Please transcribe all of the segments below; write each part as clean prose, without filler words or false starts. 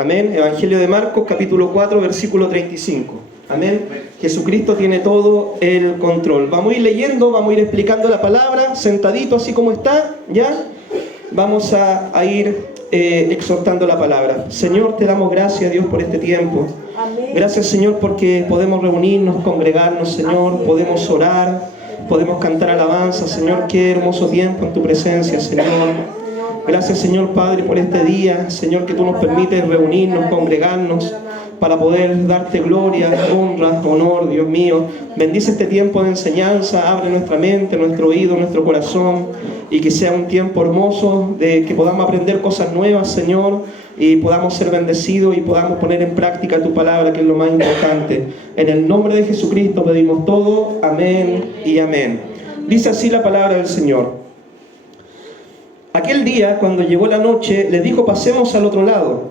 Amén. Evangelio de Marcos, capítulo 4, versículo 35. Amén. Jesucristo tiene todo el control. Vamos a ir leyendo, vamos a ir explicando la palabra, sentadito así como está, ¿ya? Vamos a ir exhortando la palabra. Señor, te damos gracias, Dios, por este tiempo. Amén. Gracias, Señor, porque podemos reunirnos, congregarnos, Señor, podemos orar, podemos cantar alabanza, Señor. Qué hermoso tiempo en tu presencia, Señor. Gracias, Señor Padre, por este día, Señor, que tú nos permites reunirnos, congregarnos, para poder darte gloria, honra, honor, Dios mío. Bendice este tiempo de enseñanza, abre nuestra mente, nuestro oído, nuestro corazón, y que sea un tiempo hermoso de que podamos aprender cosas nuevas, Señor, y podamos ser bendecidos y podamos poner en práctica tu palabra, que es lo más importante. En el nombre de Jesucristo pedimos todo, amén y amén. Dice así la palabra del Señor. Aquel día, cuando llegó la noche, les dijo: pasemos al otro lado.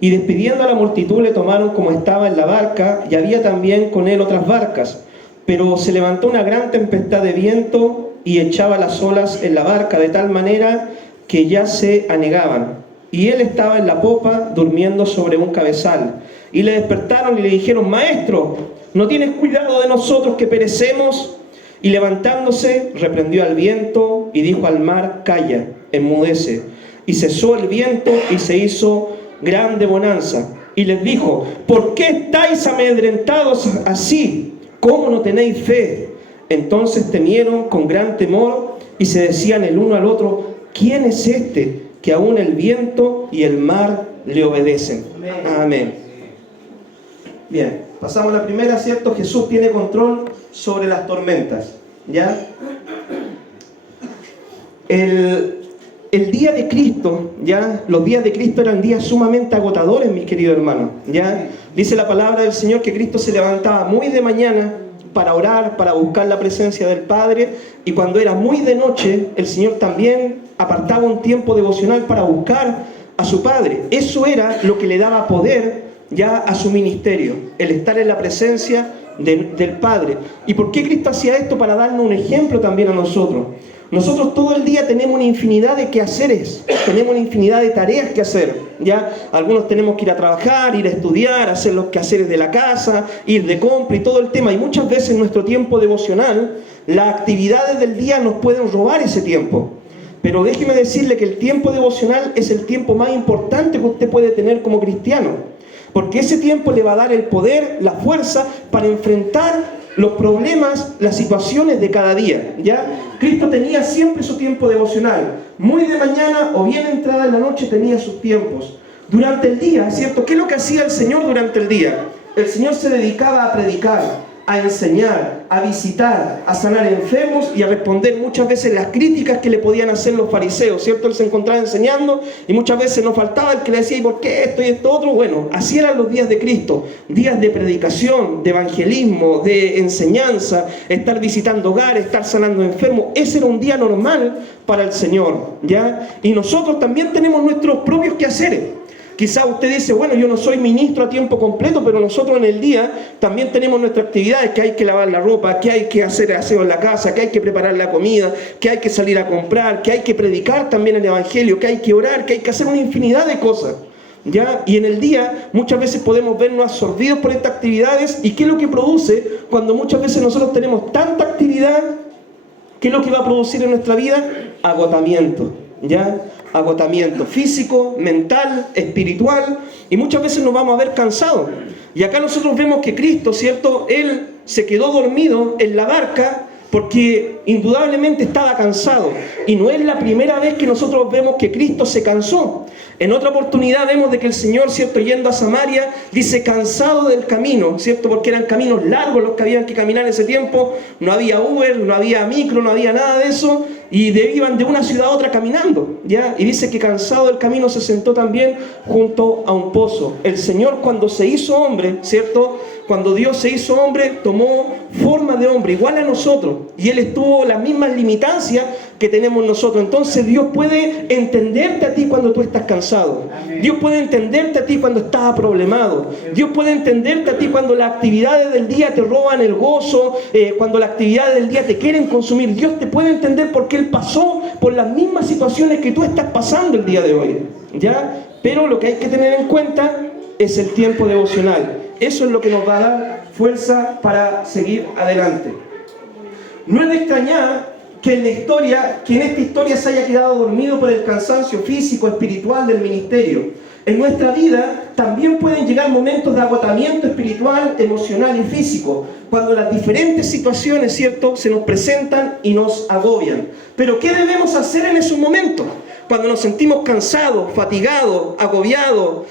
Y despidiendo a la multitud, le tomaron como estaba en la barca, y había también con él otras barcas. Pero se levantó una gran tempestad de viento y echaba las olas en la barca, de tal manera que ya se anegaban. Y él estaba en la popa, durmiendo sobre un cabezal. Y le despertaron y le dijeron: Maestro, ¿no tienes cuidado de nosotros que perecemos? Y levantándose, reprendió al viento y dijo al mar: Calla, enmudece. Y cesó el viento y se hizo grande bonanza. Y les dijo: ¿por qué estáis amedrentados así? ¿Cómo no tenéis fe? Entonces temieron con gran temor y se decían el uno al otro: ¿quién es este que aún el viento y el mar le obedecen? Amén. Bien, pasamos a la primera, ¿cierto? Jesús tiene control sobre las tormentas, ¿ya? El día de Cristo, ¿ya? Los días de Cristo eran días sumamente agotadores, mis queridos hermanos, ¿ya? Dice la palabra del Señor que Cristo se levantaba muy de mañana para orar, para buscar la presencia del Padre, y cuando era muy de noche, el Señor también apartaba un tiempo devocional para buscar a su Padre. Eso era lo que le daba poder ya a su ministerio, el estar en la presencia del Padre. ¿Y por qué Cristo hacía esto? Para darnos un ejemplo también a nosotros. Nosotros todo el día tenemos una infinidad de quehaceres, tenemos una infinidad de tareas que hacer, ¿ya? Algunos tenemos que ir a trabajar, ir a estudiar, hacer los quehaceres de la casa, ir de compra y todo el tema. Y muchas veces en nuestro tiempo devocional, las actividades del día nos pueden robar ese tiempo. Pero déjeme decirle que el tiempo devocional es el tiempo más importante que usted puede tener como cristiano. Porque ese tiempo le va a dar el poder, la fuerza para enfrentar los problemas, las situaciones de cada día, ¿ya? Cristo tenía siempre su tiempo devocional. Muy de mañana o bien entrada en la noche tenía sus tiempos. Durante el día, ¿cierto? ¿Qué es lo que hacía el Señor durante el día? El Señor se dedicaba a predicar, a enseñar, a visitar, a sanar enfermos y a responder muchas veces las críticas que le podían hacer los fariseos, ¿cierto? Él se encontraba enseñando y muchas veces nos faltaba el que le decía: ¿y por qué esto y esto otro? Bueno, así eran los días de Cristo, días de predicación, de evangelismo, de enseñanza, estar visitando hogares, estar sanando enfermos. Ese era un día normal para el Señor, ¿ya? Y nosotros también tenemos nuestros propios quehaceres. Quizá usted dice: bueno, yo no soy ministro a tiempo completo, pero nosotros en el día también tenemos nuestras actividades, que hay que lavar la ropa, que hay que hacer aseo en la casa, que hay que preparar la comida, que hay que salir a comprar, que hay que predicar también el evangelio, que hay que orar, que hay que hacer una infinidad de cosas, ¿ya? Y en el día muchas veces podemos vernos absorbidos por estas actividades. ¿Y qué es lo que produce cuando muchas veces nosotros tenemos tanta actividad? ¿Qué es lo que va a producir en nuestra vida? Agotamiento, ¿ya? Agotamiento físico, mental, espiritual, y muchas veces nos vamos a ver cansados. Y acá nosotros vemos que Cristo, ¿cierto? Él se quedó dormido en la barca porque indudablemente estaba cansado. Y no es la primera vez que nosotros vemos que Cristo se cansó. En otra oportunidad vemos de que el Señor, ¿cierto?, yendo a Samaria, dice: cansado del camino, ¿cierto? Porque eran caminos largos los que habían que caminar en ese tiempo. No había Uber, no había micro, no había nada de eso. Y iban de una ciudad a otra caminando, ¿ya? Y dice que cansado del camino se sentó también junto a un pozo. El Señor, cuando se hizo hombre, ¿cierto? Cuando Dios se hizo hombre, tomó forma de hombre, igual a nosotros. Y Él estuvo las mismas limitancias que tenemos nosotros. Entonces Dios puede entenderte a ti cuando tú estás cansado. Amén. Dios puede entenderte a ti cuando estás problemado. Dios puede entenderte a ti cuando las actividades del día te roban el gozo, cuando las actividades del día te quieren consumir. Dios te puede entender porque Él pasó por las mismas situaciones que tú estás pasando el día de hoy, ¿ya? Pero lo que hay que tener en cuenta es el tiempo devocional. Eso es lo que nos va a dar fuerza para seguir adelante. No es de extrañar que en esta historia se haya quedado dormido por el cansancio físico, espiritual del ministerio. En nuestra vida también pueden llegar momentos de agotamiento espiritual, emocional y físico, cuando las diferentes situaciones, ¿cierto?, se nos presentan y nos agobian. Pero ¿qué debemos hacer en esos momentos? Cuando nos sentimos cansados, fatigados, agobiados,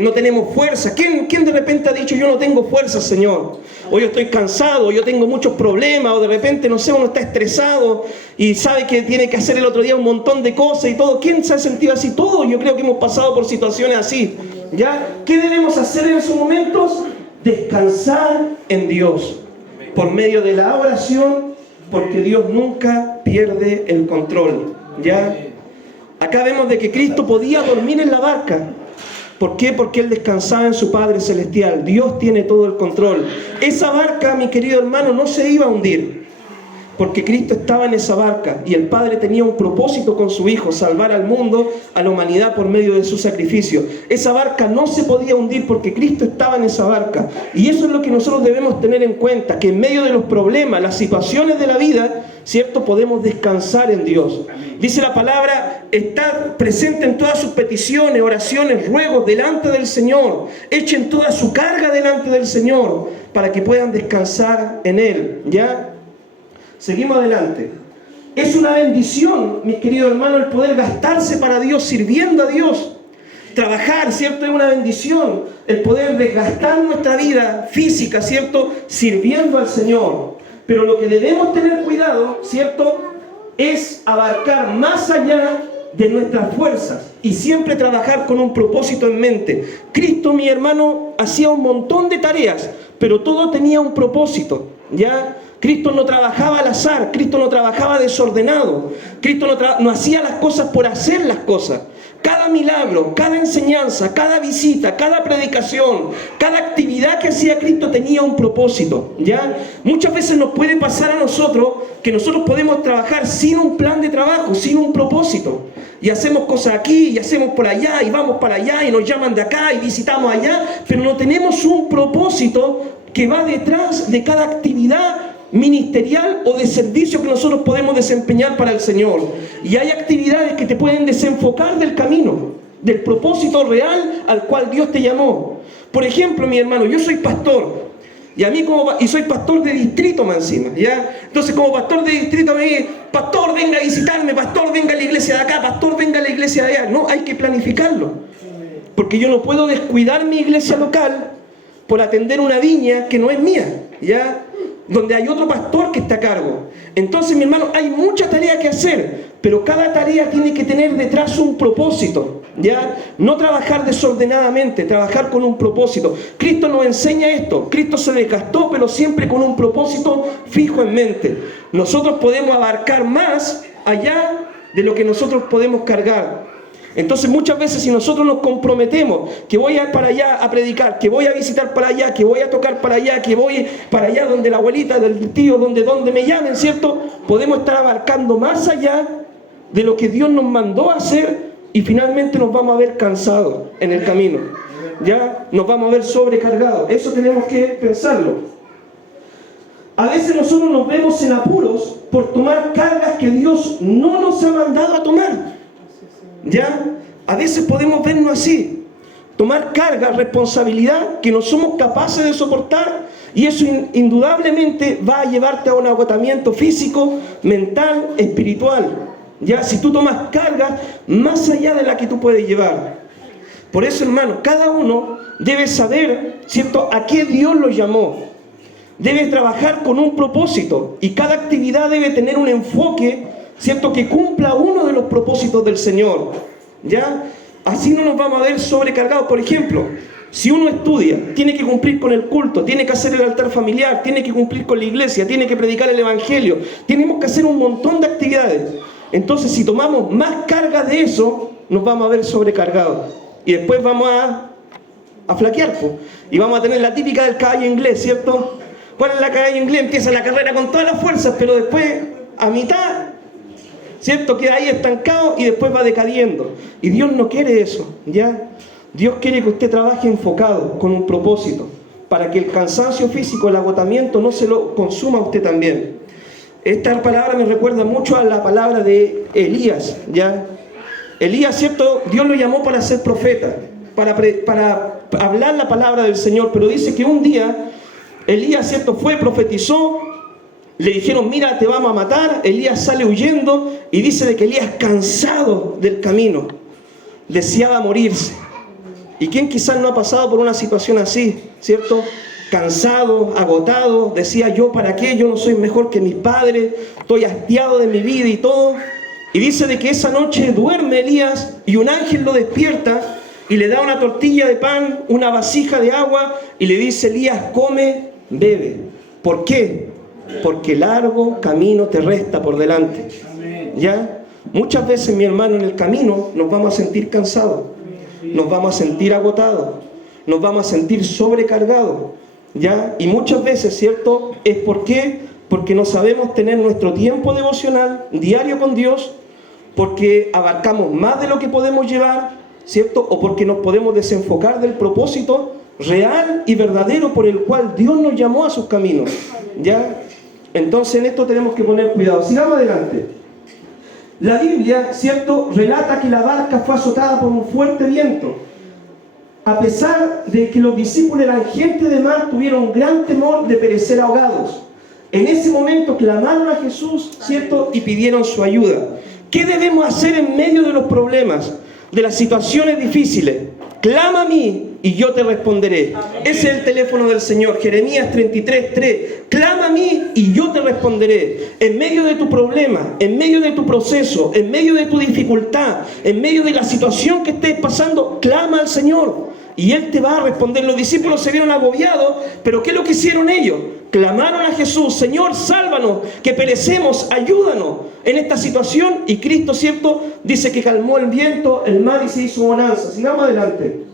no tenemos fuerza. ¿Quién de repente ha dicho, yo no tengo fuerza, Señor? O yo estoy cansado, o yo tengo muchos problemas, o de repente, no sé, uno está estresado y sabe que tiene que hacer el otro día un montón de cosas y todo. ¿Quién se ha sentido así? Todos, yo creo que hemos pasado por situaciones así. ¿Ya? ¿Qué debemos hacer en esos momentos? Descansar en Dios, por medio de la oración, porque Dios nunca pierde el control. ¿Ya? Acá vemos de que Cristo podía dormir en la barca. ¿Por qué? Porque Él descansaba en su Padre Celestial. Dios tiene todo el control. Esa barca, mi querido hermano, no se iba a hundir, porque Cristo estaba en esa barca y el Padre tenía un propósito con su Hijo: salvar al mundo, a la humanidad por medio de su sacrificio. Esa barca no se podía hundir porque Cristo estaba en esa barca. Y eso es lo que nosotros debemos tener en cuenta, que en medio de los problemas, las situaciones de la vida, ¿cierto?, podemos descansar en Dios. Dice la palabra: estad presente en todas sus peticiones, oraciones, ruegos delante del Señor. Echen toda su carga delante del Señor para que puedan descansar en Él. ¿Ya? Seguimos adelante. Es una bendición, mis queridos hermanos, el poder gastarse para Dios, sirviendo a Dios. Trabajar, ¿cierto?, es una bendición. El poder desgastar nuestra vida física, ¿cierto?, sirviendo al Señor. Pero lo que debemos tener cuidado, ¿cierto?, es abarcar más allá de nuestras fuerzas y siempre trabajar con un propósito en mente. Cristo, mi hermano, hacía un montón de tareas, pero todo tenía un propósito. ¿Ya? Cristo no trabajaba al azar, Cristo no trabajaba desordenado, Cristo no hacía las cosas por hacer las cosas. Cada milagro, cada enseñanza, cada visita, cada predicación, cada actividad que hacía Cristo tenía un propósito. ¿Ya? Muchas veces nos puede pasar a nosotros que nosotros podemos trabajar sin un plan de trabajo, sin un propósito. Y hacemos cosas aquí, y hacemos por allá, y vamos para allá, y nos llaman de acá, y visitamos allá, pero no tenemos un propósito que va detrás de cada actividad ministerial o de servicio que nosotros podemos desempeñar para el Señor. Y hay actividades que te pueden desenfocar del camino, del propósito real al cual Dios te llamó. Por ejemplo, mi hermano, yo soy pastor, y soy pastor de distrito más encima, ¿ya? Entonces, como pastor de distrito me dice: pastor, venga a visitarme, pastor, venga a la iglesia de acá, pastor, venga a la iglesia de allá. No, hay que planificarlo, porque yo no puedo descuidar mi iglesia local por atender una viña que no es mía, ¿ya?, donde hay otro pastor que está a cargo. Entonces, mi hermano, hay mucha tarea que hacer, pero cada tarea tiene que tener detrás un propósito, ¿ya? No trabajar desordenadamente, trabajar con un propósito. Cristo nos enseña esto. Cristo se desgastó, pero siempre con un propósito fijo en mente. Nosotros podemos abarcar más allá de lo que nosotros podemos cargar. Entonces, muchas veces, si nosotros nos comprometemos que voy a ir para allá a predicar, que voy a visitar para allá, que voy a tocar para allá, que voy para allá donde la abuelita, del tío, donde me llamen, ¿cierto?, podemos estar abarcando más allá de lo que Dios nos mandó a hacer, y finalmente nos vamos a ver cansados en el camino. Ya nos vamos a ver sobrecargados. Eso tenemos que pensarlo. A veces nosotros nos vemos en apuros por tomar cargas que Dios no nos ha mandado a tomar. ¿Ya? A veces podemos vernos así, tomar carga, responsabilidad que no somos capaces de soportar, y eso indudablemente va a llevarte a un agotamiento físico, mental, espiritual. ¿Ya? Si tú tomas carga más allá de la que tú puedes llevar. Por eso, hermano, cada uno debe saber, ¿cierto?, a qué Dios lo llamó. Debe trabajar con un propósito, y cada actividad debe tener un enfoque, ¿cierto?, que cumpla uno de los propósitos del Señor. ¿Ya? Así no nos vamos a ver sobrecargados. Por ejemplo, si uno estudia, tiene que cumplir con el culto, tiene que hacer el altar familiar, tiene que cumplir con la iglesia, tiene que predicar el evangelio, tenemos que hacer un montón de actividades. Entonces, si tomamos más carga de eso, nos vamos a ver sobrecargados, y después vamos a flaquear, pues. Y vamos a tener la típica del caballo inglés, ¿cierto? ¿Cuál es la caballo inglés? Empieza la carrera con todas las fuerzas, pero después, a mitad, ¿cierto? Queda ahí estancado y después va decayendo. Y Dios no quiere eso, ¿ya? Dios quiere que usted trabaje enfocado, con un propósito, para que el cansancio físico, el agotamiento no se lo consuma a usted también. Esta palabra me recuerda mucho a la palabra de Elías, ¿ya? Elías, ¿cierto? Dios lo llamó para ser profeta, para hablar la palabra del Señor, pero dice que un día Elías, ¿cierto? Profetizó, le dijeron, mira, te vamos a matar. Elías sale huyendo y dice de que Elías, cansado del camino, deseaba morirse. ¿Y quién quizás no ha pasado por una situación así, ¿cierto? Cansado, agotado, decía, yo para qué, yo no soy mejor que mis padres, estoy hastiado de mi vida y todo. Y dice de que esa noche duerme Elías y un ángel lo despierta y le da una tortilla de pan, una vasija de agua y le dice, Elías, come, bebe. ¿Por qué? Porque largo camino te resta por delante. ¿Ya? Muchas veces, mi hermano, en el camino nos vamos a sentir cansados, nos vamos a sentir agotados, nos vamos a sentir sobrecargados, ¿ya? Y muchas veces, ¿cierto? Es porque no sabemos tener nuestro tiempo devocional diario con Dios, porque abarcamos más de lo que podemos llevar, ¿cierto? O porque nos podemos desenfocar del propósito real y verdadero por el cual Dios nos llamó a sus caminos, ¿ya? Entonces en esto tenemos que poner cuidado. Sigamos adelante. La Biblia, ¿cierto?, relata que la barca fue azotada por un fuerte viento. A pesar de que los discípulos eran gente de mar, tuvieron gran temor de perecer ahogados. En ese momento clamaron a Jesús, ¿cierto?, y pidieron su ayuda. ¿Qué debemos hacer en medio de los problemas, de las situaciones difíciles? Clama a mí y yo te responderé. Ese es el teléfono del Señor. Jeremías 33:3. Clama a mí y yo te responderé. En medio de tu problema, en medio de tu proceso, en medio de tu dificultad, en medio de la situación que estés pasando, clama al Señor y Él te va a responder. Los discípulos se vieron agobiados, pero ¿qué es lo que hicieron ellos? Clamaron a Jesús, Señor, sálvanos, que perecemos, ayúdanos en esta situación. Y Cristo, ¿cierto?, dice que calmó el viento, el mar y se hizo bonanza. Sigamos adelante.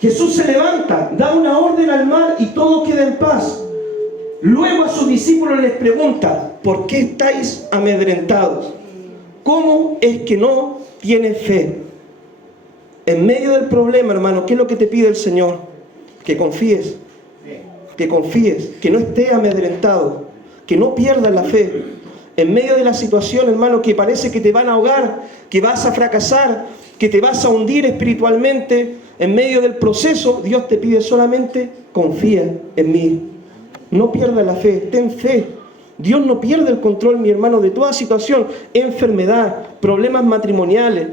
Jesús se levanta, da una orden al mar y todo queda en paz. Luego a sus discípulos les pregunta, ¿por qué estáis amedrentados? ¿Cómo es que no tienes fe? En medio del problema, hermano, ¿qué es lo que te pide el Señor? Que confíes, que no estés amedrentado, que no pierdas la fe. En medio de la situación, hermano, que parece que te van a ahogar, que vas a fracasar, que te vas a hundir espiritualmente, en medio del proceso, Dios te pide solamente, confía en mí. No pierdas la fe, ten fe. Dios no pierde el control, mi hermano, de toda situación, enfermedad, problemas matrimoniales,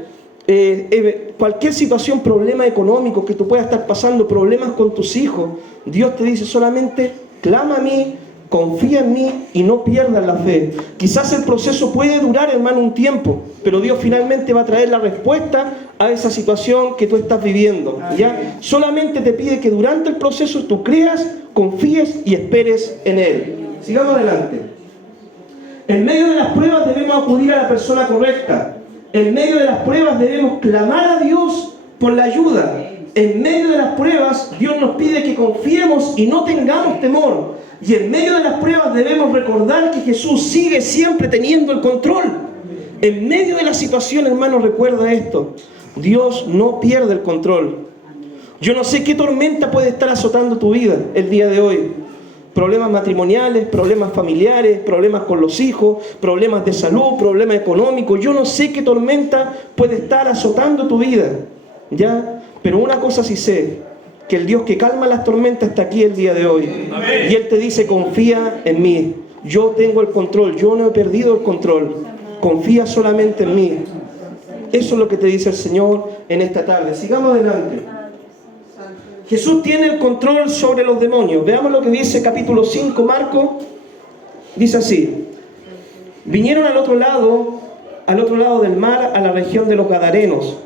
cualquier situación, problema económico que tú puedas estar pasando, problemas con tus hijos. Dios te dice solamente, clama a mí, confía en mí y no pierdas la fe. Quizás el proceso puede durar, hermano, un tiempo, pero Dios finalmente va a traer la respuesta a esa situación que tú estás viviendo, ¿ya? Solamente te pide que durante el proceso tú creas, confíes y esperes en Él. Sigamos adelante. En medio de las pruebas debemos acudir a la persona correcta. En medio de las pruebas debemos clamar a Dios por la ayuda. En medio de las pruebas Dios nos pide que confiemos y no tengamos temor. Y en medio de las pruebas debemos recordar que Jesús sigue siempre teniendo el control. En medio de la situación, hermano, recuerda esto. Dios no pierde el control. Yo no sé qué tormenta puede estar azotando tu vida el día de hoy. Problemas matrimoniales, problemas familiares, problemas con los hijos, problemas de salud, problemas económicos. Yo no sé qué tormenta puede estar azotando tu vida, ¿ya? Pero una cosa sí sé, que el Dios que calma las tormentas está aquí el día de hoy. Amén. Y Él te dice, confía en mí. Yo tengo el control, yo no he perdido el control. Confía solamente en mí. Eso es lo que te dice el Señor en esta tarde. Sigamos adelante. Jesús tiene el control sobre los demonios. Veamos lo que dice capítulo 5, Marcos. Dice así: vinieron al otro lado del mar, a la región de los Gadarenos.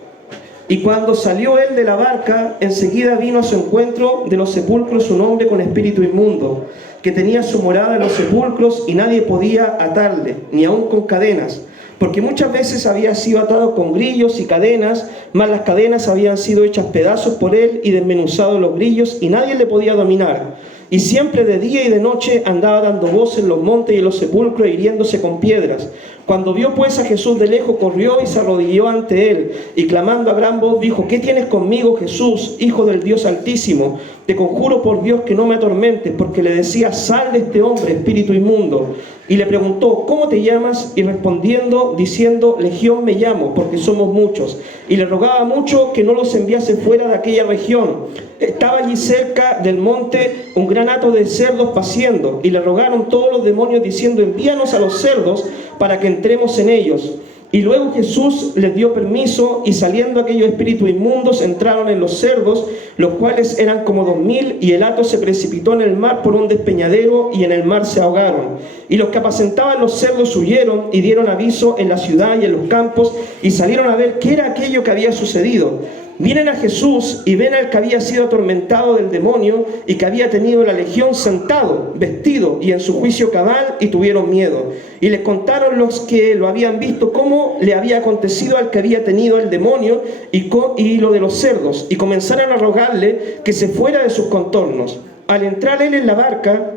Y cuando salió él de la barca, enseguida vino a su encuentro de los sepulcros un hombre con espíritu inmundo, que tenía su morada en los sepulcros y nadie podía atarle, ni aun con cadenas, porque muchas veces había sido atado con grillos y cadenas, mas las cadenas habían sido hechas pedazos por él y desmenuzados los grillos, y nadie le podía dominar. Y siempre de día y de noche andaba dando voces en los montes y en los sepulcros, hiriéndose con piedras. Cuando vio pues a Jesús de lejos, corrió y se arrodilló ante él, y clamando a gran voz dijo: ¿Qué tienes conmigo, Jesús, Hijo del Dios Altísimo? Te conjuro por Dios que no me atormentes, porque le decía: sal de este hombre, espíritu inmundo. Y le preguntó: ¿cómo te llamas? Y respondiendo, diciendo: Legión me llamo, porque somos muchos. Y le rogaba mucho que no los enviase fuera de aquella región. Estaba allí cerca del monte un gran hato de cerdos paciendo, y le rogaron todos los demonios diciendo: envíanos a los cerdos para que entremos en ellos. Y luego Jesús les dio permiso, y saliendo aquellos espíritus inmundos entraron en los cerdos, los cuales eran como 2000, y el hato se precipitó en el mar por un despeñadero, y en el mar se ahogaron. Y los que apacentaban los cerdos huyeron y dieron aviso en la ciudad y en los campos, y salieron a ver qué era aquello que había sucedido. Vienen a Jesús y ven al que había sido atormentado del demonio y que había tenido la legión sentado, vestido y en su juicio cabal, y tuvieron miedo. Y les contaron los que lo habían visto cómo le había acontecido al que había tenido el demonio y lo de los cerdos, y comenzaron a rogarle que se fuera de sus contornos. Al entrar él en la barca,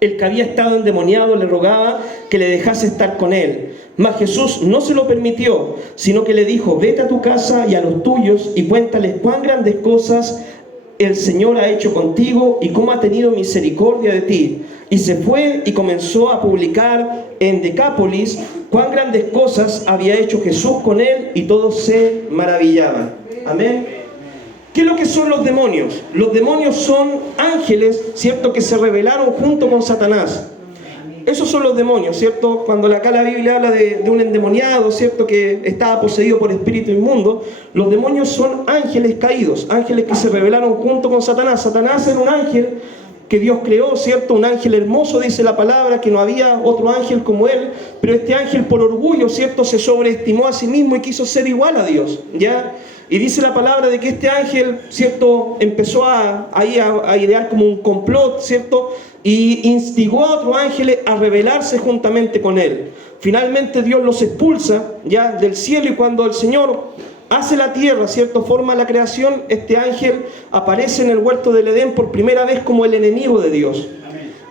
el que había estado endemoniado le rogaba que le dejase estar con él. Mas Jesús no se lo permitió, sino que le dijo: vete a tu casa y a los tuyos y cuéntales cuán grandes cosas el Señor ha hecho contigo y cómo ha tenido misericordia de ti. Y se fue y comenzó a publicar en Decápolis cuán grandes cosas había hecho Jesús con él, y todos se maravillaban. Amén. ¿Qué es lo que son los demonios? Los demonios son ángeles, ¿cierto?, que se rebelaron junto con Satanás. Esos son los demonios, ¿cierto? Cuando acá la Biblia habla de un endemoniado, ¿cierto?, que estaba poseído por espíritu inmundo, los demonios son ángeles caídos, ángeles que se rebelaron junto con Satanás. Satanás era un ángel que Dios creó, ¿cierto? Un ángel hermoso, dice la palabra, que no había otro ángel como él, pero este ángel por orgullo, ¿cierto?, se sobreestimó a sí mismo y quiso ser igual a Dios, ¿ya? Y dice la palabra de que este ángel, ¿cierto?, empezó a idear como un complot, ¿cierto?, y instigó a otros ángeles a rebelarse juntamente con él. Finalmente Dios los expulsa ya del cielo, y cuando el Señor hace la tierra, ¿cierto?, forma la creación, este ángel aparece en el huerto del Edén por primera vez como el enemigo de Dios.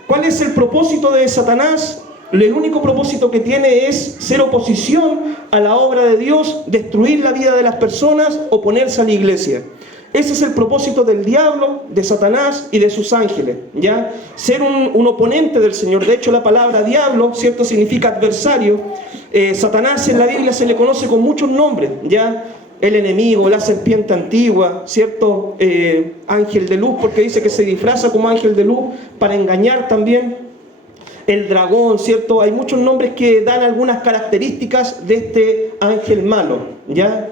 ¿Cuál es el propósito de Satanás? El único propósito que tiene es ser oposición a la obra de Dios, destruir la vida de las personas, oponerse a la iglesia. Ese es el propósito del diablo, de Satanás y de sus ángeles, ¿ya? Ser un oponente del Señor. De hecho, la palabra diablo, ¿cierto?, significa adversario. Satanás en la Biblia se le conoce con muchos nombres, ¿ya? El enemigo, la serpiente antigua, ¿cierto? Ángel de luz, porque dice que se disfraza como ángel de luz para engañar también. El dragón, ¿cierto? Hay muchos nombres que dan algunas características de este ángel malo, ¿ya?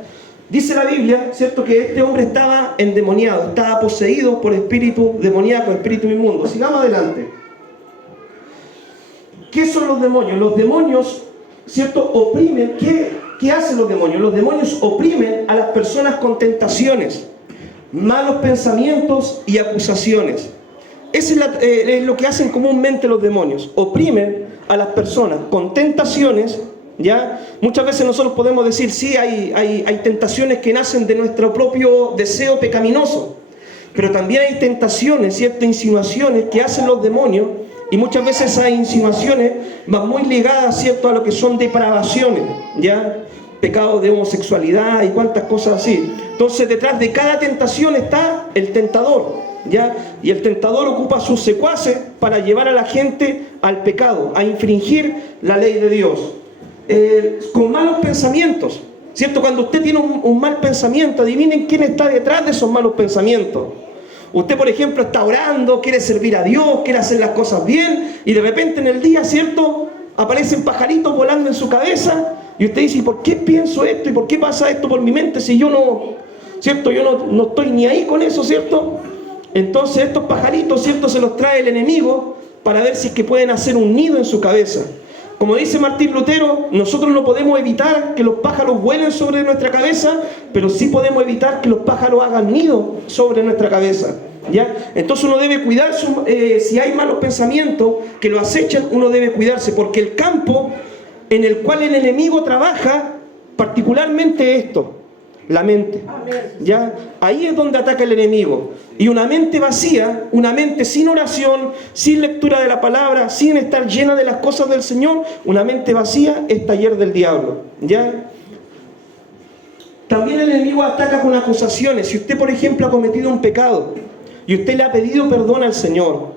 Dice la Biblia, ¿cierto?, que este hombre estaba endemoniado, estaba poseído por espíritu demoníaco, espíritu inmundo. Sigamos adelante. ¿Qué son los demonios? Los demonios, ¿cierto?, oprimen. ¿Qué hacen los demonios? Los demonios oprimen a las personas con tentaciones, malos pensamientos y acusaciones. Eso es lo que hacen comúnmente los demonios. Oprimen a las personas con tentaciones, ¿ya? Muchas veces nosotros podemos decir: sí, hay tentaciones que nacen de nuestro propio deseo pecaminoso, pero también hay tentaciones, ¿cierto?, insinuaciones que hacen los demonios, y muchas veces esas insinuaciones van muy ligadas, ¿cierto?, a lo que son depravaciones, ¿ya? Pecados de homosexualidad y cuantas cosas así. Entonces, detrás de cada tentación está el tentador, ¿ya? Y el tentador ocupa sus secuaces para llevar a la gente al pecado, a infringir la ley de Dios. Con malos pensamientos, ¿cierto? Cuando usted tiene un mal pensamiento, adivinen quién está detrás de esos malos pensamientos. Usted, por ejemplo, está orando, quiere servir a Dios, quiere hacer las cosas bien, y de repente en el día, ¿cierto?, aparecen pajaritos volando en su cabeza, y usted dice: ¿y por qué pienso esto? ¿Y por qué pasa esto por mi mente si yo no, ¿cierto?, yo no estoy ni ahí con eso, ¿cierto? Entonces estos pajaritos, ¿cierto?, se los trae el enemigo para ver si es que pueden hacer un nido en su cabeza. Como dice Martín Lutero, nosotros no podemos evitar que los pájaros vuelen sobre nuestra cabeza, pero sí podemos evitar que los pájaros hagan nido sobre nuestra cabeza, ¿ya? Entonces uno debe cuidar, si hay malos pensamientos que lo acechan, uno debe cuidarse, porque el campo en el cual el enemigo trabaja, particularmente esto, La mente. ¿Ya? Ahí es donde ataca el enemigo. Y una mente vacía, una mente sin oración, sin lectura de la palabra, sin estar llena de las cosas del Señor, una mente vacía es taller del diablo. ¿Ya? También el enemigo ataca con acusaciones. Si usted, por ejemplo, ha cometido un pecado y usted le ha pedido perdón al Señor,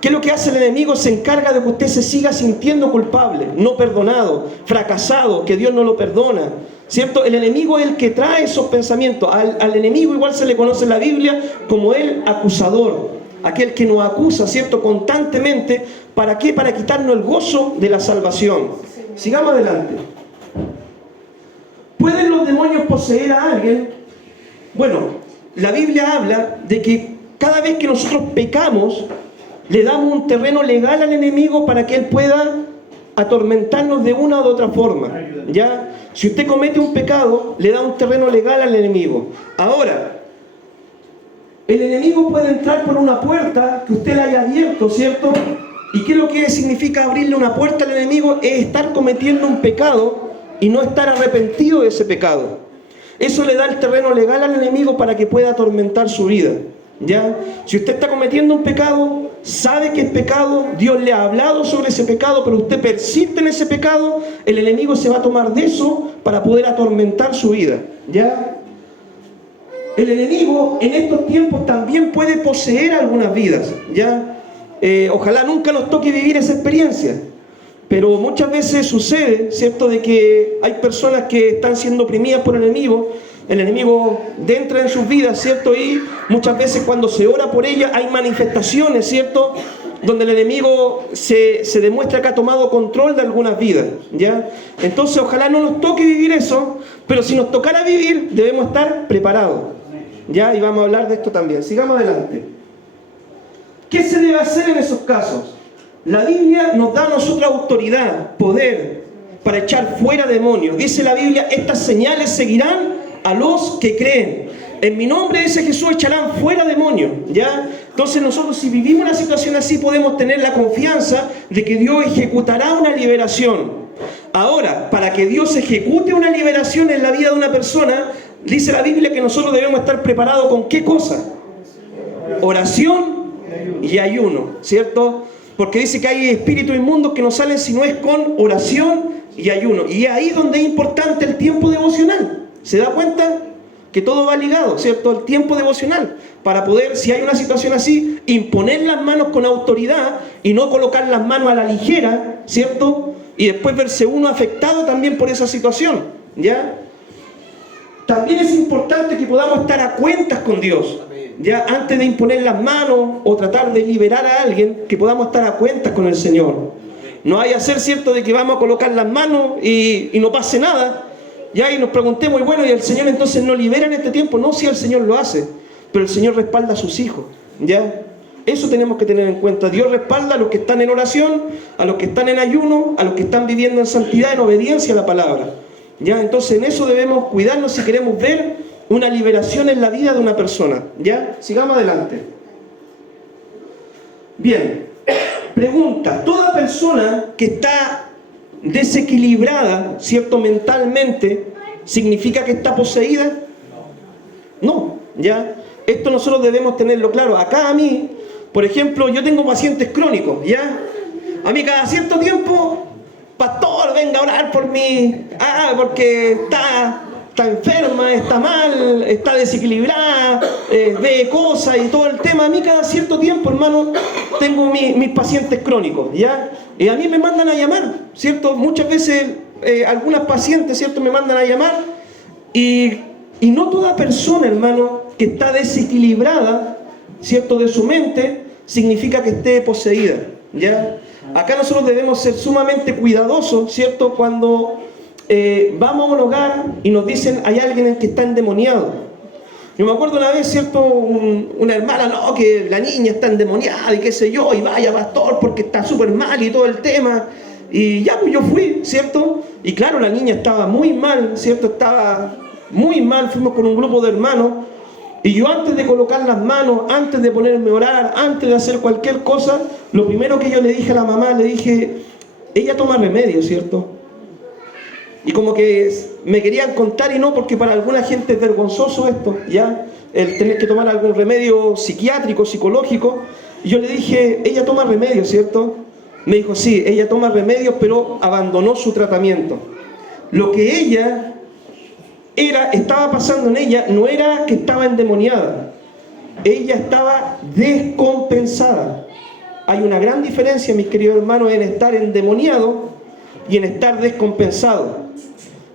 ¿qué es lo que hace el enemigo? Se encarga de que usted se siga sintiendo culpable, no perdonado, fracasado, que Dios no lo perdona, ¿cierto? El enemigo es el que trae esos pensamientos. Al enemigo igual se le conoce en la Biblia como el acusador, aquel que nos acusa, ¿cierto? Constantemente. ¿Para qué? Para quitarnos el gozo de la salvación. Sigamos adelante. ¿Pueden los demonios poseer a alguien? Bueno, la Biblia habla de que cada vez que nosotros pecamos, le damos un terreno legal al enemigo para que él pueda atormentarnos de una u otra forma. ¿Ya? Si usted comete un pecado, le da un terreno legal al enemigo. Ahora, el enemigo puede entrar por una puerta que usted la haya abierto, ¿cierto? ¿Y qué es lo que significa abrirle una puerta al enemigo? Es estar cometiendo un pecado y no estar arrepentido de ese pecado. Eso le da el terreno legal al enemigo para que pueda atormentar su vida. ¿Ya? Si usted está cometiendo un pecado, sabe que es pecado, Dios le ha hablado sobre ese pecado, pero usted persiste en ese pecado, el enemigo se va a tomar de eso para poder atormentar su vida. ¿Ya? El enemigo en estos tiempos también puede poseer algunas vidas. ¿Ya? Ojalá nunca nos toque vivir esa experiencia, pero muchas veces sucede, ¿cierto?, de que hay personas que están siendo oprimidas por el enemigo entra en sus vidas, ¿cierto? Y muchas veces cuando se ora por ellas hay manifestaciones, ¿cierto?, donde el enemigo se demuestra que ha tomado control de algunas vidas, ¿ya? Entonces ojalá no nos toque vivir eso, pero si nos tocara vivir debemos estar preparados, ¿ya? Y vamos a hablar de esto también. Sigamos adelante. ¿Qué se debe hacer en esos casos? La Biblia nos da a nosotros autoridad, poder para echar fuera demonios. Dice la Biblia, estas señales seguirán a los que creen. En mi nombre, dice Jesús, echarán fuera demonios. ¿Ya? Entonces nosotros, si vivimos una situación así, podemos tener la confianza de que Dios ejecutará una liberación. Ahora, para que Dios ejecute una liberación en la vida de una persona, dice la Biblia que nosotros debemos estar preparados ¿con qué cosa? Oración y ayuno, ¿cierto? Porque dice que hay espíritus inmundos que no salen si no es con oración y ayuno. Y es ahí donde es importante el tiempo devocional. ¿Se da cuenta? Que todo va ligado, ¿cierto? El tiempo devocional. Para poder, si hay una situación así, imponer las manos con autoridad y no colocar las manos a la ligera, ¿cierto? Y después verse uno afectado también por esa situación, ¿ya? También es importante que podamos estar a cuentas con Dios. Ya antes de imponer las manos o tratar de liberar a alguien, que podamos estar a cuentas con el Señor. No hay a ser cierto de que vamos a colocar las manos y no pase nada. Ya y nos preguntemos, y bueno, ¿y el Señor entonces no libera en este tiempo? No, si el Señor lo hace, pero el Señor respalda a sus hijos. ¿Ya? Eso tenemos que tener en cuenta. Dios respalda a los que están en oración, a los que están en ayuno, a los que están viviendo en santidad, en obediencia a la palabra. ¿Ya? Entonces en eso debemos cuidarnos si queremos ver una liberación en la vida de una persona. ¿Ya? Sigamos adelante. Bien. Pregunta. ¿Toda persona que está desequilibrada, ¿cierto?, mentalmente, significa que está poseída? No. ¿Ya? Esto nosotros debemos tenerlo claro. Acá a mí, por ejemplo, yo tengo pacientes crónicos, ¿ya? A mí cada cierto tiempo, pastor, venga a orar por mí. Porque está enferma, está mal, está desequilibrada, ve cosas y todo el tema. A mí cada cierto tiempo, hermano, tengo mis pacientes crónicos, ¿ya? Y a mí me mandan a llamar, ¿cierto? Muchas veces algunas pacientes, ¿cierto?, me mandan a llamar y no toda persona, hermano, que está desequilibrada, ¿cierto?, de su mente, significa que esté poseída, ¿ya? Acá nosotros debemos ser sumamente cuidadosos, ¿cierto?, cuando vamos a un hogar y nos dicen hay alguien que está endemoniado. Yo me acuerdo una vez, ¿cierto?, una hermana, no, que la niña está endemoniada y qué sé yo, y vaya pastor porque está súper mal y todo el tema. Y ya, pues yo fui, ¿cierto? Y claro, la niña estaba muy mal, ¿cierto? Estaba muy mal, fuimos con un grupo de hermanos. Y yo antes de colocar las manos, antes de ponerme a orar, antes de hacer cualquier cosa, lo primero que yo le dije a la mamá, le dije, ella toma remedio, ¿cierto? y como que me querían contar y no, porque para alguna gente es vergonzoso esto, ¿ya? El tener que tomar algún remedio psiquiátrico, psicológico. Y yo le dije, ella toma remedios, ¿cierto? Me dijo, sí, ella toma remedios, pero abandonó su tratamiento. Lo que ella estaba pasando en ella no era que estaba endemoniada, ella estaba descompensada. Hay una gran diferencia, mis queridos hermanos, en estar endemoniado y en estar descompensado,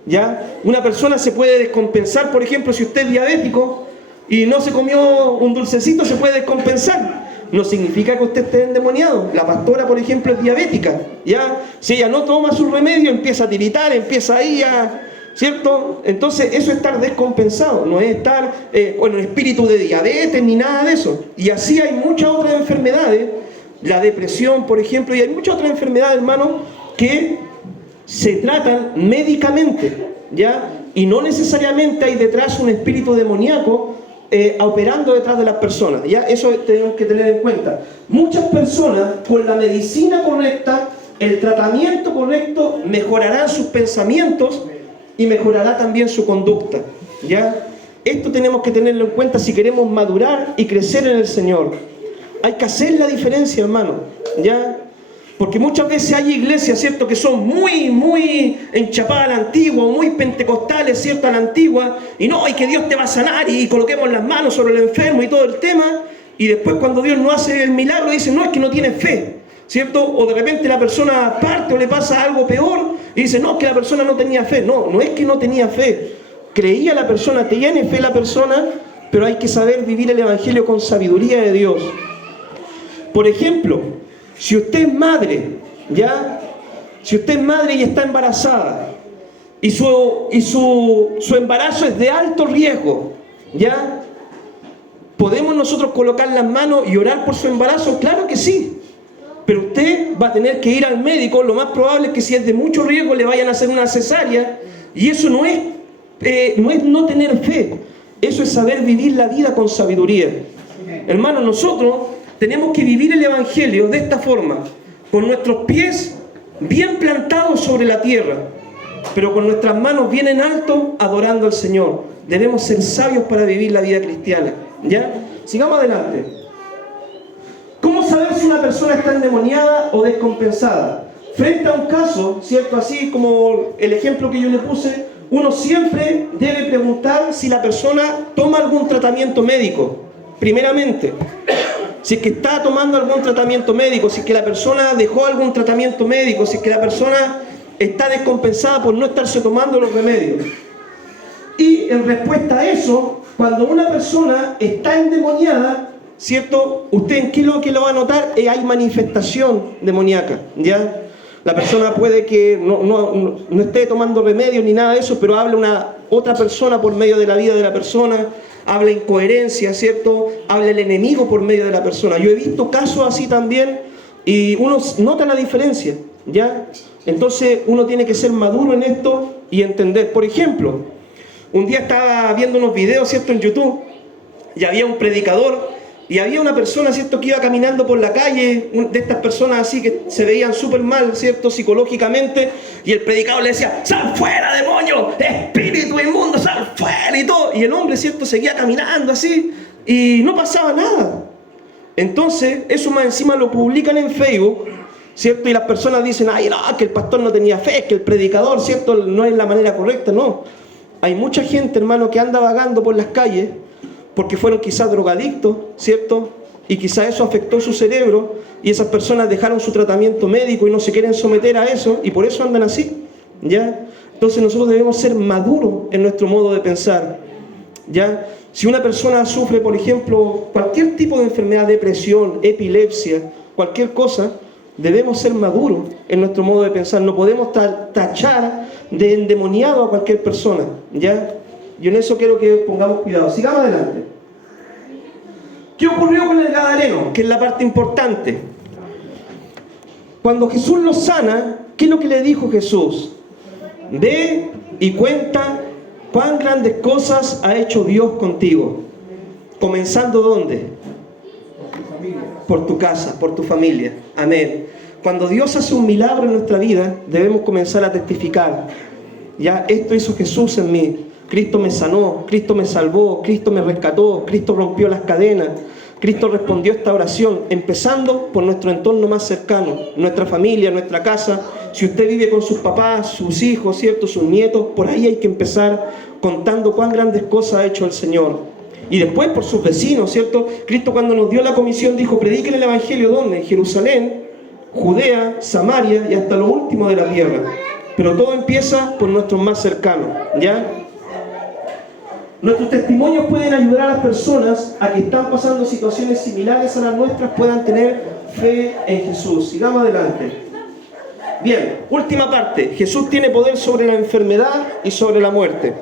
¿ya? Una persona se puede descompensar, por ejemplo, si usted es diabético y no se comió un dulcecito, se puede descompensar. No significa que usted esté endemoniado. La pastora, por ejemplo, es diabética, ¿ya? Si ella no toma su remedio, empieza a tiritar, empieza ahí a... ¿cierto? Entonces eso es estar descompensado, no es estar con el espíritu de diabetes ni nada de eso. Y así hay muchas otras enfermedades, la depresión, por ejemplo, y hay muchas otras enfermedades, hermano, que se tratan médicamente, ¿ya? Y no necesariamente hay detrás un espíritu demoníaco operando detrás de las personas, ¿ya? Eso tenemos que tener en cuenta. Muchas personas con la medicina correcta, el tratamiento correcto, mejorarán sus pensamientos y mejorará también su conducta, ¿ya? Esto tenemos que tenerlo en cuenta si queremos madurar y crecer en el Señor. Hay que hacer la diferencia, hermano, ¿ya? Porque muchas veces hay iglesias, ¿cierto?, que son muy enchapadas a la antigua, muy pentecostales, ¿cierto?, a la antigua, y no, y que Dios te va a sanar, y coloquemos las manos sobre el enfermo y todo el tema, y después cuando Dios no hace el milagro, dicen, no, es que no tiene fe, ¿cierto? O de repente la persona parte o le pasa algo peor, y dice, no, es que la persona no tenía fe. No, no es que no tenía fe. Creía la persona, tiene fe la persona, pero hay que saber vivir el Evangelio con sabiduría de Dios. Por ejemplo, si usted es madre, ¿ya? Si usted es madre y está embarazada, y su embarazo es de alto riesgo, ¿ya? ¿Podemos nosotros colocar las manos y orar por su embarazo? Claro que sí. Pero usted va a tener que ir al médico. Lo más probable es que si es de mucho riesgo le vayan a hacer una cesárea. Y eso no es no tener fe. Eso es saber vivir la vida con sabiduría. Hermanos, nosotros tenemos que vivir el Evangelio de esta forma, con nuestros pies bien plantados sobre la tierra, pero con nuestras manos bien en alto, adorando al Señor. Debemos ser sabios para vivir la vida cristiana, ¿ya? Sigamos adelante. ¿Cómo saber si una persona está endemoniada o descompensada? Frente a un caso, ¿cierto? Así como el ejemplo que yo le puse, uno siempre debe preguntar si la persona toma algún tratamiento médico, primeramente. Si es que está tomando algún tratamiento médico, si es que la persona dejó algún tratamiento médico, si es que la persona está descompensada por no estarse tomando los remedios. Y en respuesta a eso, cuando una persona está endemoniada, ¿cierto? ¿Usted en qué lo que lo va a notar? Hay manifestación demoníaca, ¿ya? La persona puede que no esté tomando remedios ni nada de eso, pero habla una otra persona por medio de la vida de la persona, habla incoherencia, ¿cierto? Habla el enemigo por medio de la persona. Yo he visto casos así también y uno nota la diferencia, ¿ya? Entonces uno tiene que ser maduro en esto y entender. Por ejemplo, un día estaba viendo unos videos, ¿cierto?, en YouTube, y había un predicador y había una persona, ¿cierto?, que iba caminando por la calle, de estas personas así que se veían súper mal, ¿cierto?, psicológicamente, y el predicador le decía, ¡sal fuera, demonio! ¡Espíritu inmundo, sal fuera! Y todo, y el hombre, ¿cierto?, seguía caminando así, y no pasaba nada. Entonces, eso más encima lo publican en Facebook, ¿cierto?, y las personas dicen, ¡ay, no, que el pastor no tenía fe, que el predicador, ¿cierto?, no es la manera correcta! No, hay mucha gente, hermano, que anda vagando por las calles, porque fueron quizás drogadictos, ¿cierto? Y quizás eso afectó su cerebro, y esas personas dejaron su tratamiento médico y no se quieren someter a eso, y por eso andan así, ¿ya? Entonces nosotros debemos ser maduros en nuestro modo de pensar, ¿ya? Si una persona sufre, por ejemplo, cualquier tipo de enfermedad, depresión, epilepsia, cualquier cosa, debemos ser maduros en nuestro modo de pensar. No podemos tachar de endemoniado a cualquier persona, ¿ya? Yo en eso quiero que pongamos cuidado. Sigamos adelante. ¿Qué ocurrió con el gadareno? Que es la parte importante. Cuando Jesús lo sana, ¿qué es lo que le dijo Jesús? Ve y cuenta cuán grandes cosas ha hecho Dios contigo. ¿Comenzando dónde? Por tu casa, por tu familia. Amén. Cuando Dios hace un milagro en nuestra vida, debemos comenzar a testificar. Ya, esto hizo Jesús en mí. Cristo me sanó, Cristo me salvó, Cristo me rescató, Cristo rompió las cadenas. Cristo respondió a esta oración, empezando por nuestro entorno más cercano, nuestra familia, nuestra casa. Si usted vive con sus papás, sus hijos, ¿cierto?, sus nietos, por ahí hay que empezar contando cuán grandes cosas ha hecho el Señor. Y después por sus vecinos, ¿cierto? Cristo, cuando nos dio la comisión, dijo: prediquen el Evangelio, ¿dónde? En Jerusalén, Judea, Samaria y hasta lo último de la tierra. Pero todo empieza por nuestros más cercanos, ¿ya? Nuestros testimonios pueden ayudar a las personas a que están pasando situaciones similares a las nuestras puedan tener fe en Jesús. Sigamos adelante. Bien, última parte. Jesús tiene poder sobre la enfermedad y sobre la muerte.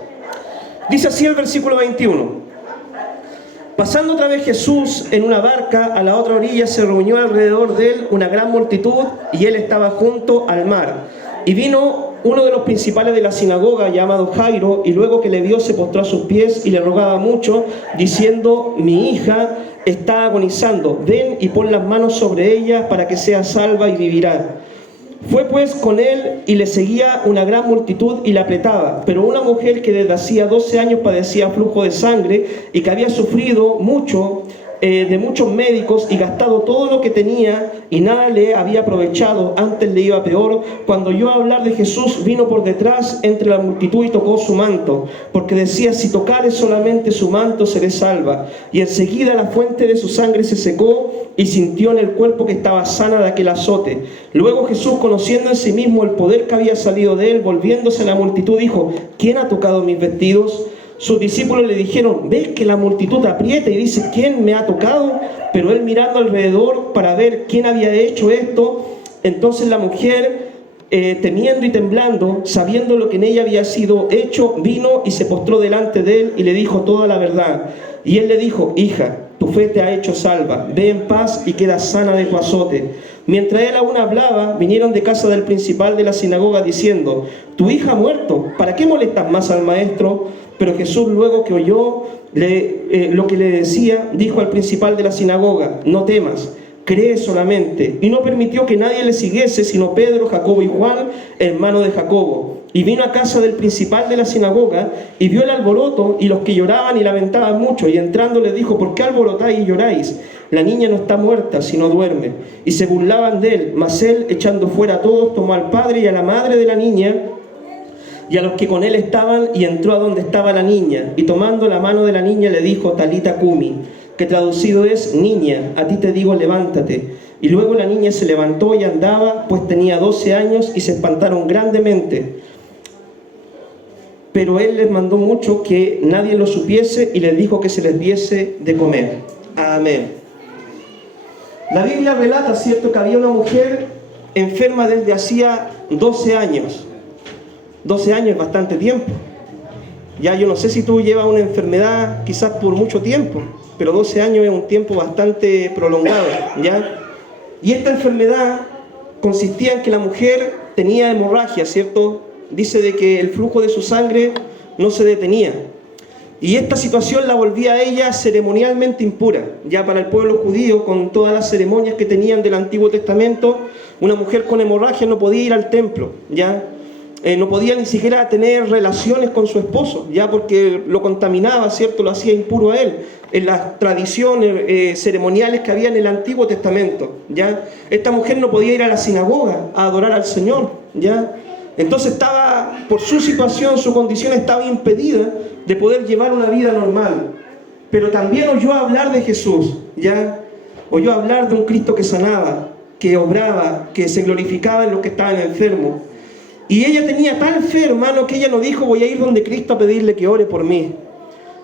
Dice así el versículo 21. Pasando otra vez Jesús en una barca a la otra orilla, se reunió alrededor de él una gran multitud y él estaba junto al mar. Y vino uno de los principales de la sinagoga, llamado Jairo, y luego que le vio se postró a sus pies y le rogaba mucho, diciendo: mi hija está agonizando, ven y pon las manos sobre ella para que sea salva y vivirá. Fue pues con él y le seguía una gran multitud y le apretaba. Pero una mujer que desde hacía 12 años padecía flujo de sangre y que había sufrido mucho de muchos médicos y gastado todo lo que tenía y nada le había aprovechado, antes le iba peor, cuando oyó hablar de Jesús, vino por detrás entre la multitud y tocó su manto, porque decía: si tocare solamente su manto seré salva. Y enseguida la fuente de su sangre se secó y sintió en el cuerpo que estaba sana de aquel azote. Luego Jesús, conociendo en sí mismo el poder que había salido de él, volviéndose a la multitud, dijo: ¿quién ha tocado mis vestidos? Sus discípulos le dijeron: ves que la multitud aprieta y dice: ¿quién me ha tocado? Pero él, mirando alrededor para ver quién había hecho esto, entonces la mujer, temiendo y temblando, sabiendo lo que en ella había sido hecho, vino y se postró delante de él y le dijo toda la verdad. Y él le dijo: hija, tu fe te ha hecho salva, ve en paz y queda sana de tu azote. Mientras él aún hablaba, vinieron de casa del principal de la sinagoga diciendo: tu hija ha muerto, ¿para qué molestas más al maestro? Pero Jesús, luego que oyó lo que le decía, dijo al principal de la sinagoga: no temas, cree solamente. Y no permitió que nadie le siguiese, sino Pedro, Jacobo y Juan, hermano de Jacobo. Y vino a casa del principal de la sinagoga y vio el alboroto y los que lloraban y lamentaban mucho. Y entrando les dijo: ¿por qué alborotáis y lloráis? La niña no está muerta, sino duerme. Y se burlaban de él. Mas él, echando fuera a todos, tomó al padre y a la madre de la niña y a los que con él estaban, y entró a donde estaba la niña, y tomando la mano de la niña le dijo: Talita cumi, que traducido es: niña, a ti te digo, levántate. Y luego la niña se levantó y andaba, pues tenía 12 años, y se espantaron grandemente. Pero él les mandó mucho que nadie lo supiese, y les dijo que se les diese de comer. Amén. La Biblia relata, ¿cierto?, que había una mujer enferma desde hacía 12 años. 12 años es bastante tiempo. Ya yo no sé si tú llevas una enfermedad quizás por mucho tiempo, pero 12 años es un tiempo bastante prolongado, ¿ya? Y esta enfermedad consistía en que la mujer tenía hemorragia, ¿cierto? Dice de que el flujo de su sangre no se detenía. Y esta situación la volvía a ella ceremonialmente impura. Ya para el pueblo judío, con todas las ceremonias que tenían del Antiguo Testamento, una mujer con hemorragia no podía ir al templo, ¿ya? No podía ni siquiera tener relaciones con su esposo, ya, porque lo contaminaba, ¿cierto? Lo hacía impuro a él. En las tradiciones ceremoniales que había en el Antiguo Testamento, ¿ya? Esta mujer no podía ir a la sinagoga a adorar al Señor, ¿ya? Entonces estaba, por su situación, su condición, estaba impedida de poder llevar una vida normal. Pero también oyó hablar de Jesús, ¿ya? Oyó hablar de un Cristo que sanaba, que obraba, que se glorificaba en los que estaban enfermos. Y ella tenía tal fe, hermano, que ella no dijo: voy a ir donde Cristo a pedirle que ore por mí.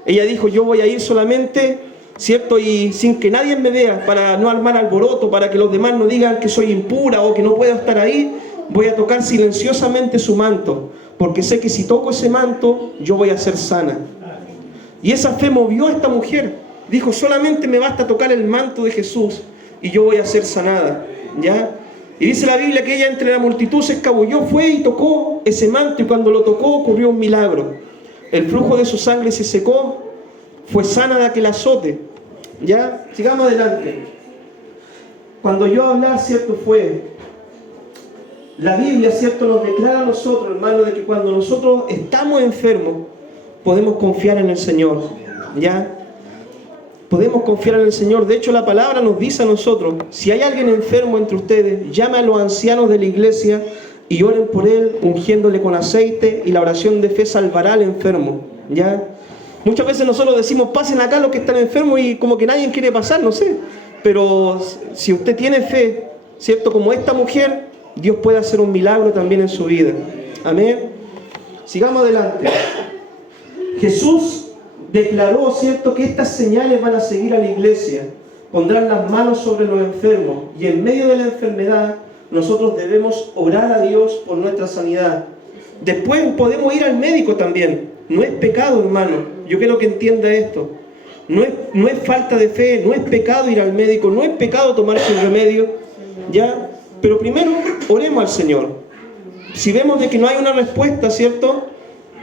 Ella dijo: yo voy a ir solamente, ¿cierto? Y sin que nadie me vea, para no armar alboroto, para que los demás no digan que soy impura o que no puedo estar ahí, voy a tocar silenciosamente su manto, porque sé que si toco ese manto, yo voy a ser sana. Y esa fe movió a esta mujer. Dijo: solamente me basta tocar el manto de Jesús y yo voy a ser sanada, ¿ya? Y dice la Biblia que ella entre la multitud se escabulló, fue y tocó ese manto, y cuando lo tocó ocurrió un milagro. El flujo de su sangre se secó, fue sana de aquel azote. ¿Ya? Sigamos adelante. Cuando yo hablar, ¿cierto?, fue la Biblia, ¿cierto?, nos declara a nosotros, hermano, de que cuando nosotros estamos enfermos, podemos confiar en el Señor, ¿ya? Podemos confiar en el Señor. De hecho, la palabra nos dice a nosotros, si hay alguien enfermo entre ustedes, llame a los ancianos de la iglesia y oren por él, ungiéndole con aceite, y la oración de fe salvará al enfermo, ¿ya? Muchas veces nosotros decimos, pasen acá los que están enfermos, y como que nadie quiere pasar, no sé. Pero si usted tiene fe, ¿cierto?, como esta mujer, Dios puede hacer un milagro también en su vida. Amén. Sigamos adelante. Jesús declaró, ¿cierto?, que estas señales van a seguir a la iglesia. Pondrán las manos sobre los enfermos, y en medio de la enfermedad nosotros debemos orar a Dios por nuestra sanidad. Después podemos ir al médico también. No es pecado, hermano. Yo quiero que entienda esto. No es falta de fe, no es pecado ir al médico, no es pecado tomarse un remedio, ¿ya? Pero primero oremos al Señor. Si vemos de que no hay una respuesta, ¿cierto?,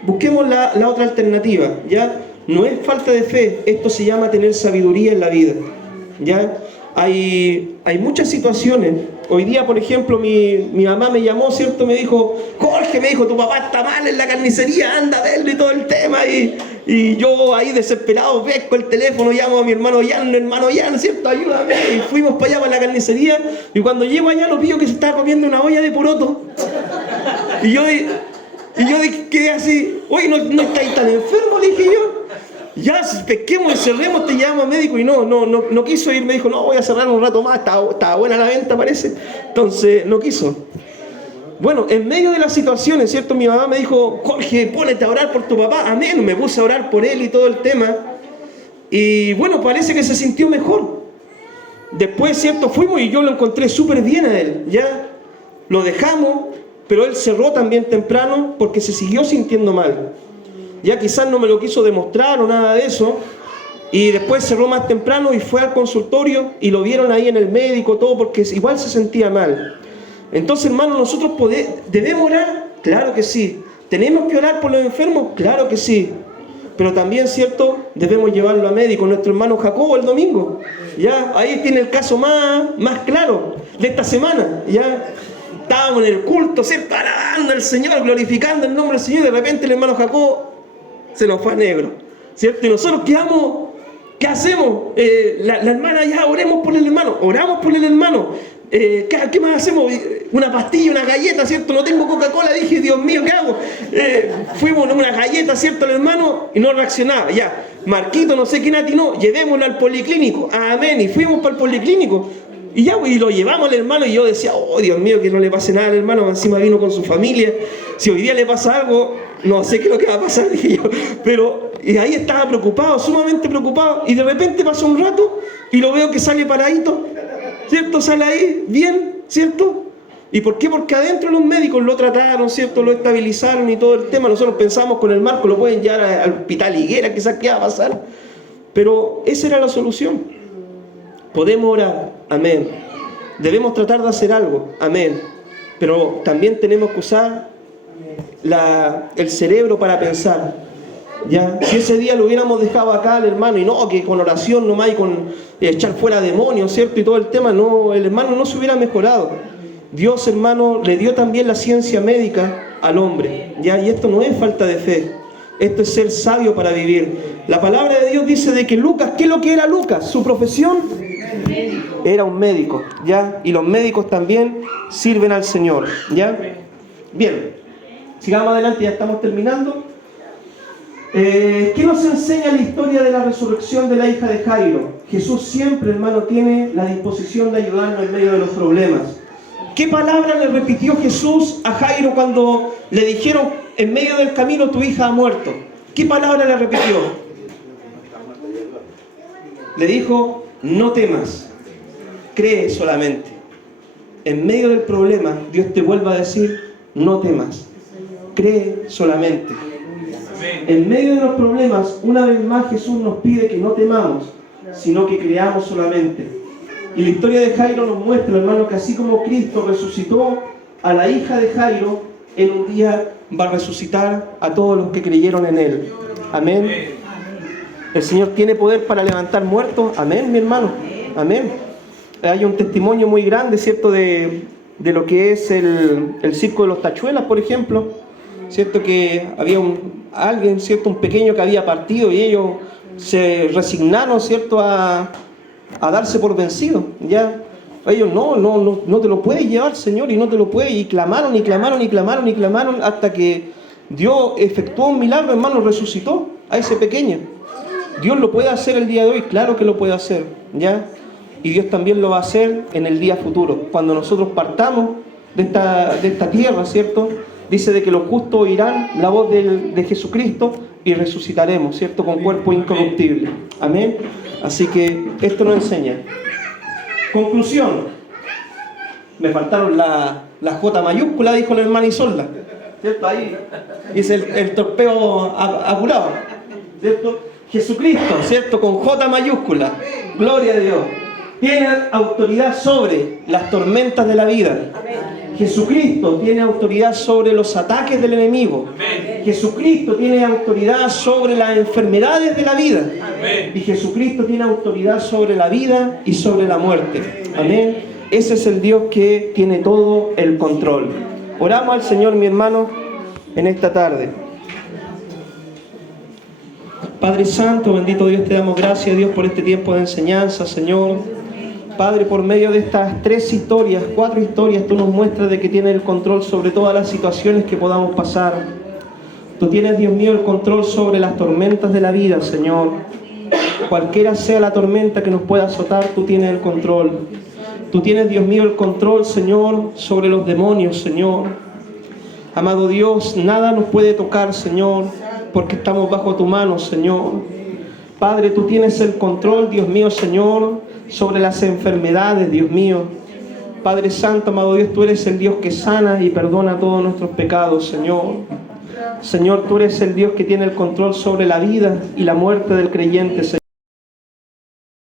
busquemos la otra alternativa, ¿ya? No es falta de fe, esto se llama tener sabiduría en la vida, ¿ya? Hay muchas situaciones. Hoy día, por ejemplo, mi mamá me llamó, ¿cierto? Me dijo, Jorge, me dijo, tu papá está mal en la carnicería, anda a verle todo el tema. Y yo ahí desesperado pesco el teléfono, llamo a mi hermano Jan, ¿cierto? Ayúdame. Y fuimos para allá, para la carnicería, y cuando llego allá lo pillo que se estaba comiendo una olla de poroto. Y yo quedé así, oye, ¿no estáis tan enfermo? Le dije yo. Ya, pesquemos y cerremos, te llamo a médico. Y no quiso ir, me dijo, no, voy a cerrar un rato más, estaba buena la venta, parece. Entonces, no quiso. Bueno, en medio de las situaciones, ¿cierto? Mi mamá me dijo, Jorge, ponete a orar por tu papá. Amén, me puse a orar por él y todo el tema. Y bueno, parece que se sintió mejor. Después, ¿cierto? Fuimos y yo lo encontré súper bien a él, ¿ya? Lo dejamos, pero él cerró también temprano porque se siguió sintiendo mal. Ya quizás no me lo quiso demostrar o nada de eso, y después cerró más temprano y fue al consultorio y lo vieron ahí en el médico, todo, porque igual se sentía mal. Entonces, hermanos, nosotros ¿debemos orar? Claro que sí. ¿Tenemos que orar por los enfermos? Claro que sí. Pero también, ¿cierto?, debemos llevarlo a médico. Nuestro hermano Jacobo el domingo, ya, ahí tiene el caso más claro de esta semana, ya. Estábamos en el culto, ¿cierto?, alabando al Señor, glorificando el nombre del Señor, y de repente el hermano Jacobo se nos fue a negro, ¿cierto? Y nosotros quedamos, ¿qué hacemos? La hermana, ya, oremos por el hermano, oramos por el hermano. ¿Qué más hacemos? Una pastilla, una galleta, ¿cierto? No tengo Coca-Cola, dije, Dios mío, ¿qué hago? Fuimos una galleta, ¿cierto?, al hermano, y no reaccionaba. Ya, Marquito, no sé quién atinó, llevémoslo al policlínico. Amén, y fuimos para el policlínico. Y ya, y lo llevamos al hermano, y yo decía, oh, Dios mío, que no le pase nada al hermano, encima vino con su familia. Si hoy día le pasa algo, no sé qué es lo que va a pasar, dije yo. Pero y ahí estaba preocupado, sumamente preocupado, y de repente pasó un rato, y lo veo que sale paradito, ¿cierto? Sale ahí, bien, ¿cierto? ¿Y por qué? Porque adentro los médicos lo trataron, ¿cierto? Lo estabilizaron y todo el tema. Nosotros pensamos con el Marco, lo pueden llevar al hospital Higuera, quizás qué va a pasar. Pero esa era la solución. Podemos orar, amén. Debemos tratar de hacer algo, amén. Pero también tenemos que usar el cerebro para pensar, ¿ya? Si ese día lo hubiéramos dejado acá al hermano, y no, que con oración nomás y con echar fuera demonios, ¿cierto? Y todo el tema, no, el hermano no se hubiera mejorado. Dios, hermano, le dio también la ciencia médica al hombre, ¿ya? Y esto no es falta de fe. Esto es ser sabio para vivir. La palabra de Dios dice de que Lucas, ¿qué es lo que era Lucas? Su profesión era un médico, ¿ya? Y los médicos también sirven al Señor, ¿ya? Bien, sigamos adelante, ya estamos terminando. ¿Qué nos enseña la historia de la resurrección de la hija de Jairo? Jesús siempre, hermano, tiene la disposición de ayudarnos en medio de los problemas. ¿Qué palabra le repitió Jesús a Jairo cuando le dijeron en medio del camino tu hija ha muerto? ¿Qué palabra le repitió? Le dijo, no temas, cree solamente. En medio del problema, Dios te vuelve a decir, no temas, cree solamente. En medio de los problemas, una vez más Jesús nos pide que no temamos, sino que creamos solamente. Y la historia de Jairo nos muestra, hermano, que así como Cristo resucitó a la hija de Jairo, en un día va a resucitar a todos los que creyeron en Él. Amén. El Señor tiene poder para levantar muertos. Amén, mi hermano. Amén. Hay un testimonio muy grande, ¿cierto?, de de lo que es el circo de los tachuelas, por ejemplo, ¿cierto? Que había alguien, ¿cierto? Un pequeño que había partido y ellos se resignaron, ¿cierto? A darse por vencidos, ¿ya? Ellos no te lo puedes llevar, Señor, y no te lo puedes, y clamaron, y clamaron, y clamaron, y clamaron, hasta que Dios efectuó un milagro, hermano, resucitó a ese pequeño. Dios lo puede hacer el día de hoy, claro que lo puede hacer, ¿ya? Y Dios también lo va a hacer en el día futuro, cuando nosotros partamos de esta tierra, ¿cierto? Dice de que los justos oirán la voz de Jesucristo y resucitaremos, ¿cierto? Con cuerpo incorruptible. Amén. Así que esto nos enseña. Conclusión. Me faltaron la J mayúscula, dijo la hermana Isolda, ¿cierto? Ahí dice el torpeo apurado, ¿cierto? Jesucristo, ¿cierto? Con J mayúscula. Gloria a Dios. Tiene autoridad sobre las tormentas de la vida. Jesucristo tiene autoridad sobre los ataques del enemigo. Jesucristo tiene autoridad sobre las enfermedades de la vida. Y Jesucristo tiene autoridad sobre la vida y sobre la muerte. Amén. Ese es el Dios que tiene todo el control. Oramos al Señor, mi hermano, en esta tarde. Padre Santo, bendito Dios, te damos gracias, Dios, por este tiempo de enseñanza, Señor. Padre, por medio de estas 4 historias, tú nos muestras de que tienes el control sobre todas las situaciones que podamos pasar. Tú tienes, Dios mío, el control sobre las tormentas de la vida, Señor. Cualquiera sea la tormenta que nos pueda azotar, tú tienes el control. Tú tienes, Dios mío, el control, Señor, sobre los demonios, Señor. Amado Dios, nada nos puede tocar, Señor, porque estamos bajo tu mano, Señor. Padre, tú tienes el control, Dios mío, Señor, sobre las enfermedades, Dios mío. Padre Santo, amado Dios, tú eres el Dios que sana y perdona todos nuestros pecados, Señor. Señor, tú eres el Dios que tiene el control sobre la vida y la muerte del creyente, Señor.